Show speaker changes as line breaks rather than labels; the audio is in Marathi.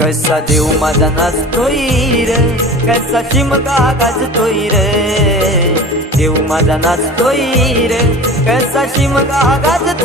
कसा देव माझा नाचतोय र? कसा शिमगा गाजतोय रे? देव माझा नाचतोय रे कसा शिमगा गाजतोय